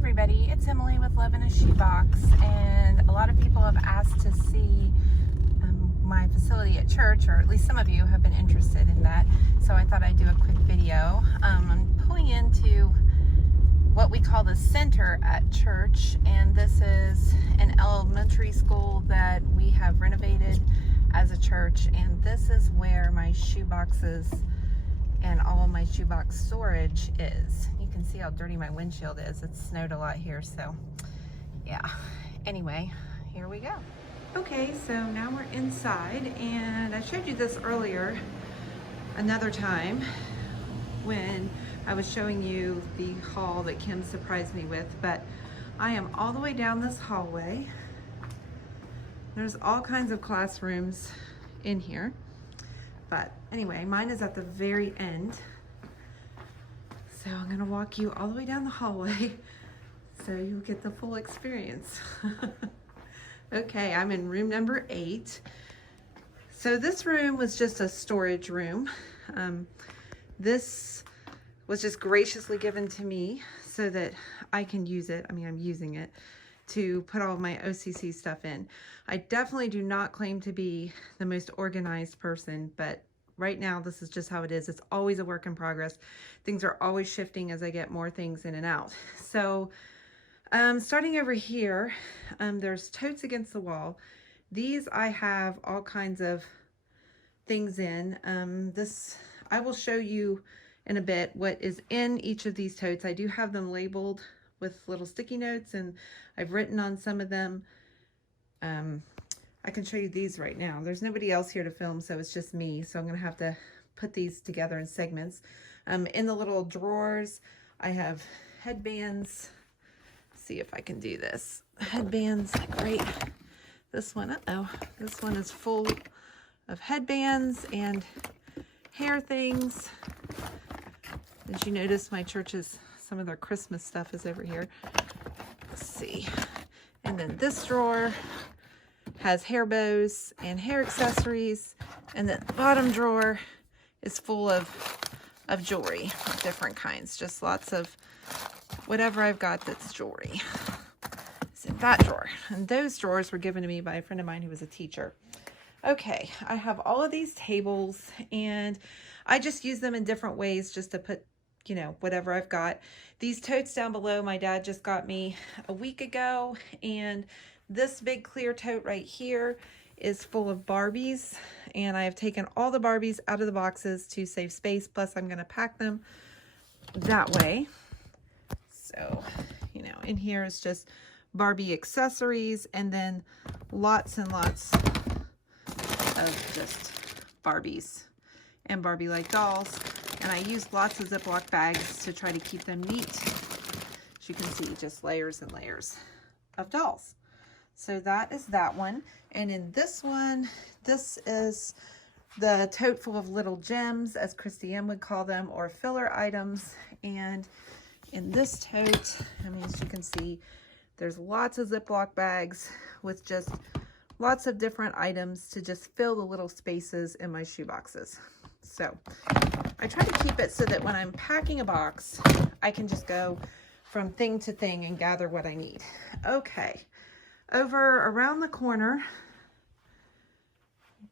everybody, it's Emily with Love in a Shoebox, and a lot of people have asked to see my facility at church, or at least some of you have been interested in that, so I thought I'd do a quick video. I'm pulling into what we call the center at church, and this is an elementary school that we have renovated as a church, and this is where my shoeboxes and all of my shoebox storage is. You can see how dirty my windshield is. It's snowed a lot here, so yeah. Anyway, here we go. Okay, so now we're inside, and I showed you this earlier another time when I was showing you the haul that Kim surprised me with, but I am all the way down this hallway. There's all kinds of classrooms in here, but anyway, mine is at the very end. So I'm gonna walk you all the way down the hallway so you'll get the full experience. Okay, I'm in room number 8. So this room was just a storage room. This was just graciously given to me so that I can use it. I mean, I'm using it to put all of my OCC stuff in. I definitely do not claim to be the most organized person, but right now this is just how it is. It's always a work in progress. Things are always shifting as I get more things in and out. So starting over here, there's totes against the wall. These I have all kinds of things in. I will show you in a bit what is in each of these totes. I do have them labeled with little sticky notes, and I've written on some of them. I can show you these right now. There's nobody else here to film, so it's just me. So I'm gonna have to put these together in segments. In the little drawers, I have headbands. See if I can do this. Headbands, like right, this one, this one is full of headbands and hair things. As you notice, my church's, some of their Christmas stuff is over here. Let's see. And then this drawer has hair bows and hair accessories, and the bottom drawer is full of jewelry of different kinds, just lots of whatever I've got that's jewelry. It's in that drawer, and those drawers were given to me by a friend of mine who was a teacher. Okay, I have all of these tables, and I just use them in different ways just to put, you know, whatever I've got. These totes down below, my dad just got me a week ago, and this big clear tote right here is full of Barbies, and I have taken all the Barbies out of the boxes to save space, plus I'm gonna pack them that way. So, you know, in here is just Barbie accessories, and then lots and lots of just Barbies and Barbie-like dolls. And I used lots of Ziploc bags to try to keep them neat. As you can see, just layers and layers of dolls. So that is that one. And in this one, this is the tote full of little gems, as Christy M would call them, or filler items. And in this tote, I mean, as you can see, there's lots of Ziploc bags with just lots of different items to just fill the little spaces in my shoe boxes. So I try to keep it so that when I'm packing a box, I can just go from thing to thing and gather what I need. Okay, over around the corner,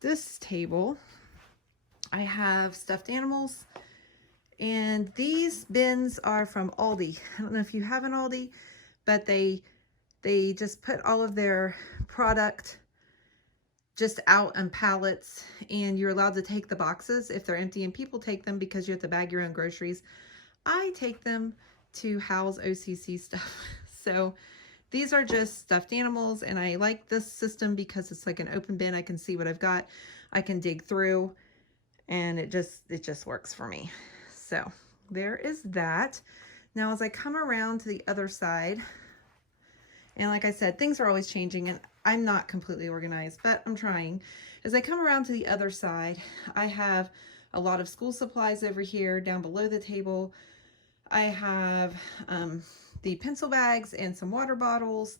this table, I have stuffed animals. And these bins are from Aldi. I don't know if you have an Aldi, but they just put all of their product just out on pallets, and you're allowed to take the boxes if they're empty, and people take them because you have to bag your own groceries. I take them to house OCC stuff. So these are just stuffed animals, and I like this system because it's like an open bin. I can see what I've got. I can dig through, and it just works for me. So there is that. Now, as I come around to the other side, and like I said, things are always changing, and I'm not completely organized, but I'm trying. As I come around to the other side, I have a lot of school supplies over here. Down below the table, I have the pencil bags and some water bottles.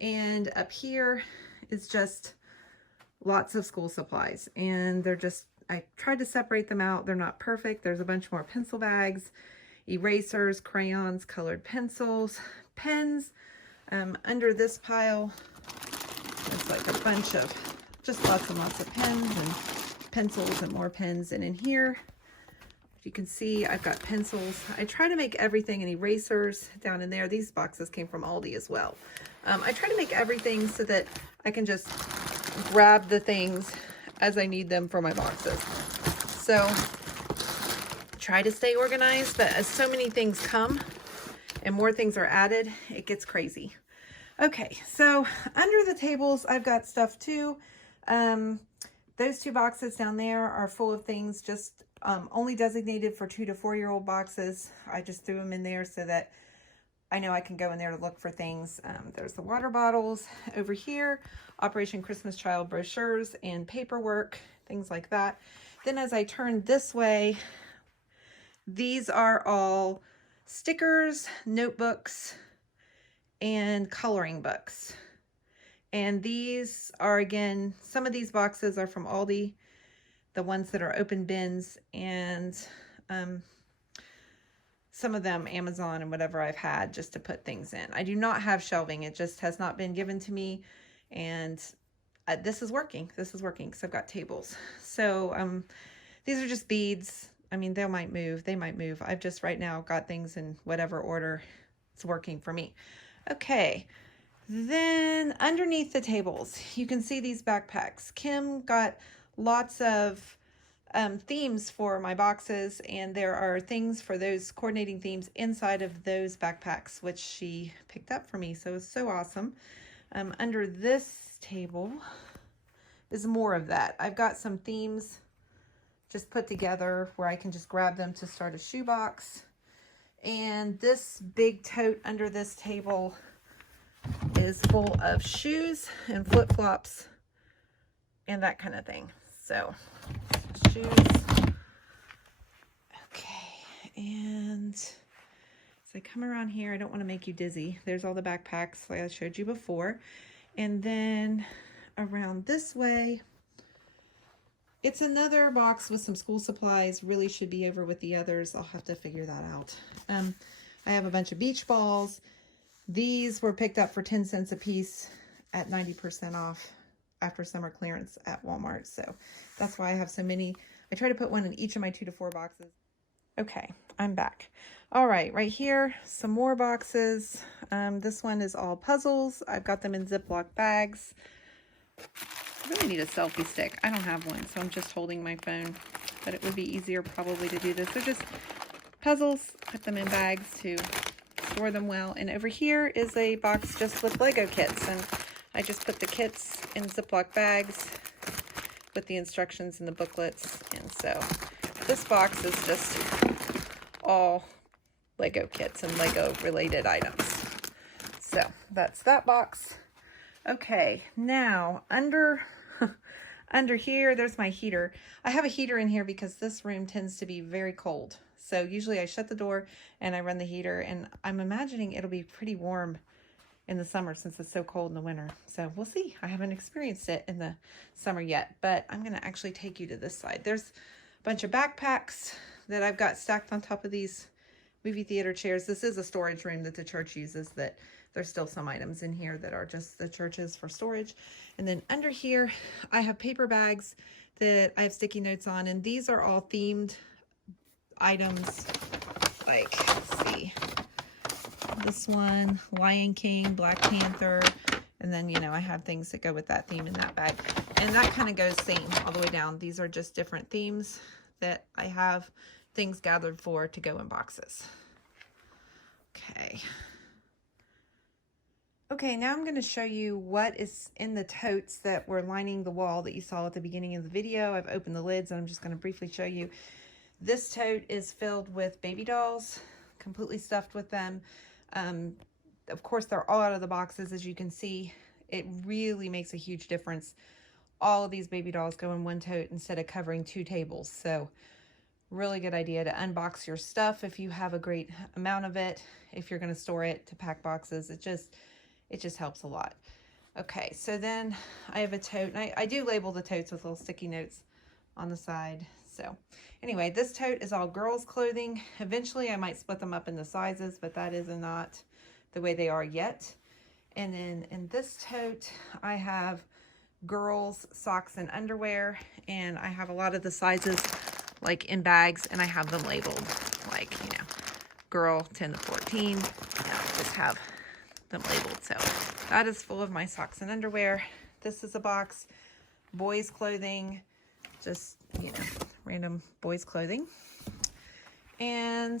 And up here is just lots of school supplies. And they're just, I tried to separate them out. They're not perfect. There's a bunch more pencil bags erasers, crayons, colored pencils, pens. Under this pile, it's like a bunch of, just lots and lots of pens and pencils and more pens. And in here, you can see I've got pencils. I try to make everything, and erasers down in there. These boxes came from Aldi as well. I try to make everything so that I can just grab the things as I need them for my boxes. So try to stay organized, but as so many things come and more things are added, it gets crazy. Okay, so under the tables, I've got stuff too. Those two boxes down there are full of things, just only designated for 2 to 4 year old boxes. I just threw them in there so that I know I can go in there to look for things. There's the water bottles over here, Operation Christmas Child brochures and paperwork, things like that. Then as I turn this way, these are all stickers, notebooks, and coloring books. And these are, again, some of these boxes are from Aldi, the ones that are open bins, and some of them Amazon and whatever I've had just to put things in. I do not have shelving. It just has not been given to me, and this is working. This is working because I've got tables. So these are just beads. I mean, they might move. They might move. I've just right now got things in whatever order it's working for me. Okay. Then underneath the tables, you can see these backpacks. Kim got lots of themes for my boxes, and there are things for those coordinating themes inside of those backpacks, which she picked up for me. So it's so awesome. Under this table is more of that. I've got some themes just put together where I can just grab them to start a shoebox. And this big tote under this table is full of shoes and flip-flops and that kind of thing. So shoes. Okay, and as I come around here, I don't want to make you dizzy. There's all the backpacks like I showed you before. And then around this way, it's another box with some school supplies. Really should be over with the others. I'll have to figure that out. I have a bunch of beach balls. These were picked up for 10 cents a piece at 90% off after summer clearance at Walmart. So that's why I have so many. I try to put one in each of my 2 to 4 boxes. Okay, I'm back. All right, right here, some more boxes. This one is all puzzles. I've got them in Ziploc bags. I really need a selfie stick. I don't have one, so I'm just holding my phone, but it would be easier probably to do this. So just puzzles, put them in bags to store them well. And over here is a box just with Lego kits, and I just put the kits in Ziploc bags with the instructions and the booklets. And so this box is just all Lego kits and Lego related items. So that's that box. Okay, now under here, there's my heater. I have a heater in here because this room tends to be very cold. So usually I shut the door and I run the heater, and I'm imagining it'll be pretty warm in the summer since it's so cold in the winter. So we'll see. I haven't experienced it in the summer yet, but I'm going to actually take you to this side. There's a bunch of backpacks that I've got stacked on top of these movie theater chairs. This is a storage room that the church uses, that there's still some items in here that are just the church's for storage. And then under here, I have paper bags that I have sticky notes on, and these are all themed items. Like, let's see, this one, Lion King, Black Panther, and then, you know, I have things that go with that theme in that bag. And that kind of goes same all the way down. These are just different themes that I have things gathered for to go in boxes. Okay. Okay, now I'm going to show you what is in the totes that were lining the wall that you saw at the beginning of the video. I've opened the lids and I'm just going to briefly show you. This tote is filled with baby dolls, completely stuffed with them. Of course, they're all out of the boxes, as you can see. It really makes a huge difference. All of these baby dolls go in one tote instead of covering 2 tables. So really good idea to unbox your stuff if you have a great amount of it. If you're going to store it, to pack boxes, it just helps a lot. Okay, so then I have a tote, and I do label the totes with little sticky notes on the side. So anyway, this tote is all girls clothing. Eventually I might split them up into sizes, but that is not the way they are yet. And then in this tote, I have girls socks and underwear, and I have a lot of the sizes like in bags, and I have them labeled like, you know, girl 10 to 14. And I just have them labeled. So that is full of my socks and underwear. This is a box, boys clothing, just, you know, random boys clothing. And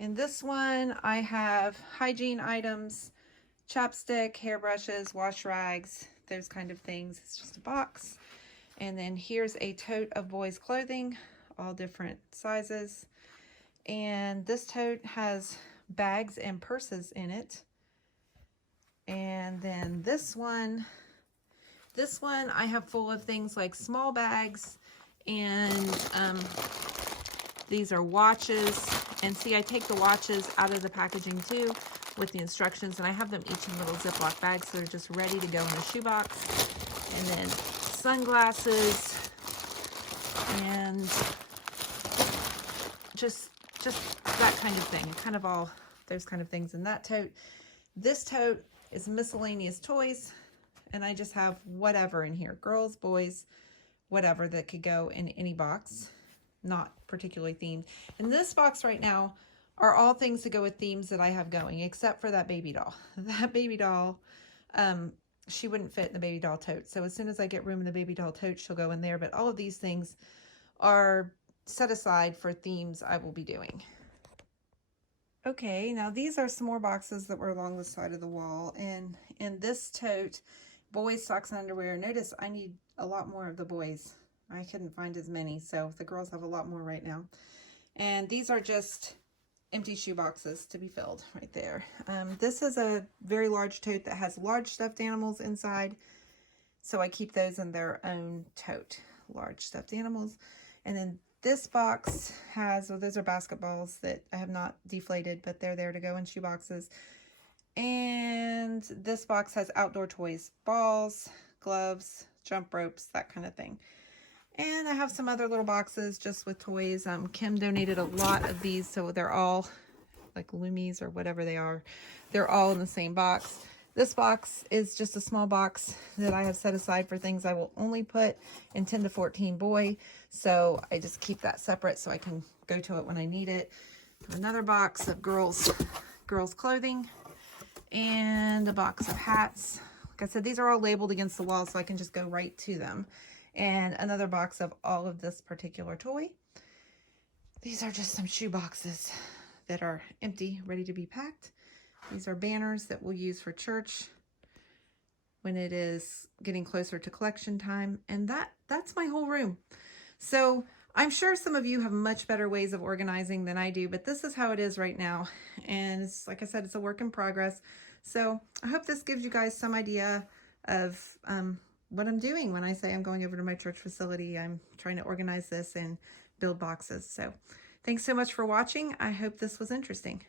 in this one, I have hygiene items, chapstick, hairbrushes, wash rags, those kind of things. It's just a box. And then here's a tote of boys clothing, all different sizes. And this tote has bags and purses in it. And then this one I have full of things like small bags, and these are watches. And see, I take the watches out of the packaging too with the instructions, and I have them each in little Ziploc bags, so they're just ready to go in the shoebox. And then sunglasses, and just that kind of thing, kind of all those kind of things in that tote. This tote is Miscellaneous Toys, and I just have whatever in here, girls, boys, whatever that could go in any box, not particularly themed. In this box right now are all things to go with themes that I have going, except for that baby doll. That baby doll, she wouldn't fit in the baby doll tote. So as soon as I get room in the baby doll tote, she'll go in there. But all of these things are set aside for themes I will be doing. Okay, now these are some more boxes that were along the side of the wall. And in this tote, boys, socks, and underwear. Notice I need a lot more of the boys. I couldn't find as many, so the girls have a lot more right now. And these are just empty shoe boxes to be filled right there. This is a very large tote that has large stuffed animals inside, so I keep those in their own tote, large stuffed animals. And then this box has, well, those are basketballs that I have not deflated, but they're there to go in shoe boxes. And this box has outdoor toys, balls, gloves, jump ropes, that kind of thing. And I have some other little boxes just with toys. Kim donated a lot of these, so they're all like Loomies or whatever they are. They're all in the same box. This box is just a small box that I have set aside for things I will only put in 10 to 14 boy. So I just keep that separate so I can go to it when I need it. Another box of girls clothing, and a box of hats. Like I said, these are all labeled against the wall, so I can just go right to them. And another box of all of this particular toy. These are just some shoe boxes that are empty, ready to be packed. These are banners that we'll use for church when it is getting closer to collection time. And that's my whole room. So I'm sure some of you have much better ways of organizing than I do, but this is how it is right now. And it's, like I said, it's a work in progress. So I hope this gives you guys some idea of what I'm doing when I say I'm going over to my church facility. I'm trying to organize this and build boxes. So thanks so much for watching. I hope this was interesting.